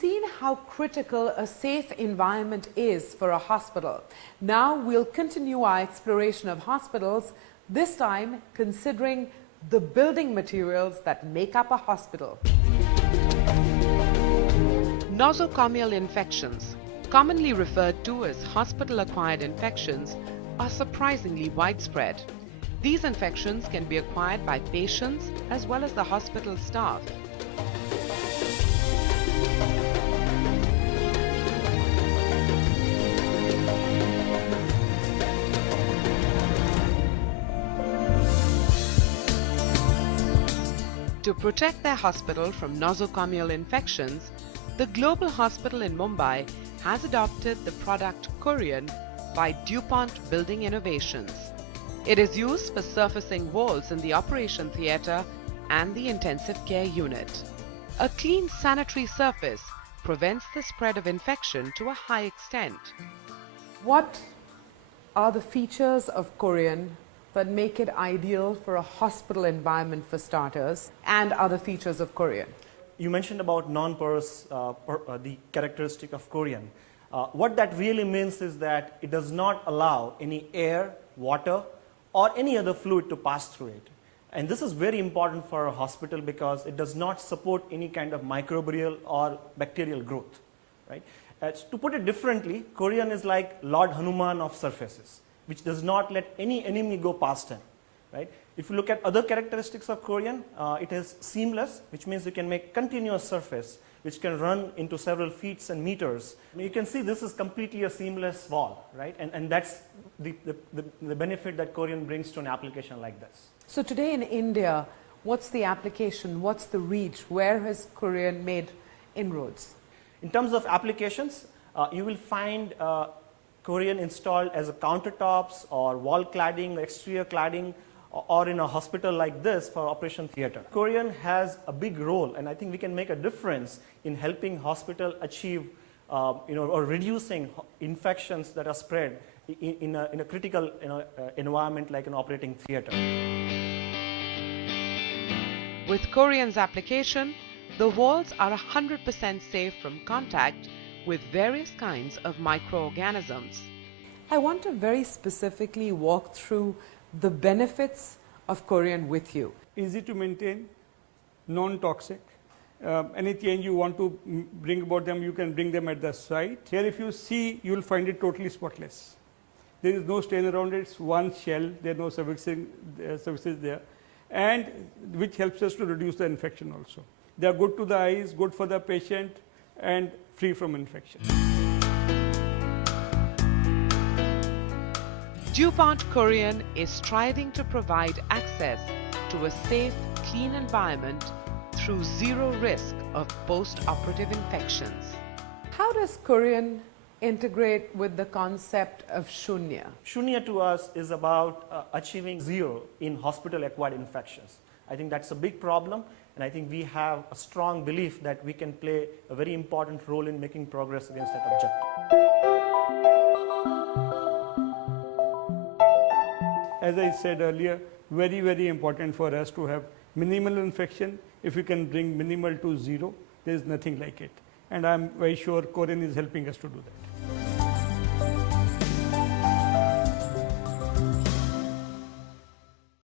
Seen how critical a safe environment is for a hospital. Now we'll continue our exploration of hospitals, this time considering the building materials that make up a hospital. Nosocomial infections, commonly referred to as hospital-acquired infections, are surprisingly widespread. These infections can be acquired by patients as well as the hospital staff. To protect their hospital from nosocomial infections, the global hospital in Mumbai has adopted the product Corian by DuPont Building Innovations. It is used for surfacing walls in the operation theatre and the intensive care unit. A clean sanitary surface prevents the spread of infection to a high extent. What are the features of Corian that make it ideal for a hospital environment for starters, and other features of Corian? You mentioned about non-porous, the characteristic of Corian. What that really means is that it does not allow any air, water, or any other fluid to pass through it. And this is very important for a hospital because it does not support any kind of microbial or bacterial growth. Right? To put it differently, Corian is like Lord Hanuman of surfaces, which does not let any enemy go past him. Right? If you look at other characteristics of Corian, it is seamless, which means you can make continuous surface, which can run into several feet and meters. You can see this is completely a seamless wall, right? And that's the benefit that Corian brings to an application like this. So today in India, what's the application? What's the reach? Where has Corian made inroads? In terms of applications, you will find Corian installed as a countertops or wall cladding, exterior cladding, or in a hospital like this for operation theatre. Corian has a big role, and I think we can make a difference in helping hospital achieve, or reducing infections that are spread in a critical environment like an operating theatre. With Corian's application, the walls are 100% safe from contact with various kinds of microorganisms. I want to very specifically walk through the benefits of Corian with you. Easy to maintain, non-toxic. Any change you want to bring about them, you can bring them at the site. Here if you see, you will find it totally spotless. There is no stain around it, it's one shell, there are no surfaces there, and which helps us to reduce the infection also. They are good to the eyes, good for the patient, and free from infection. DuPont Corian is striving to provide access to a safe, clean environment through zero risk of post-operative infections. How does Corian integrate with the concept of Shunya? Shunya to us is about achieving zero in hospital-acquired infections. I think that's a big problem, and I think we have a strong belief that we can play a very important role in making progress against that objective. As I said earlier, very, very important for us to have minimal infection. If we can bring minimal to zero, there is nothing like it. And I'm very sure Corian is helping us to do that.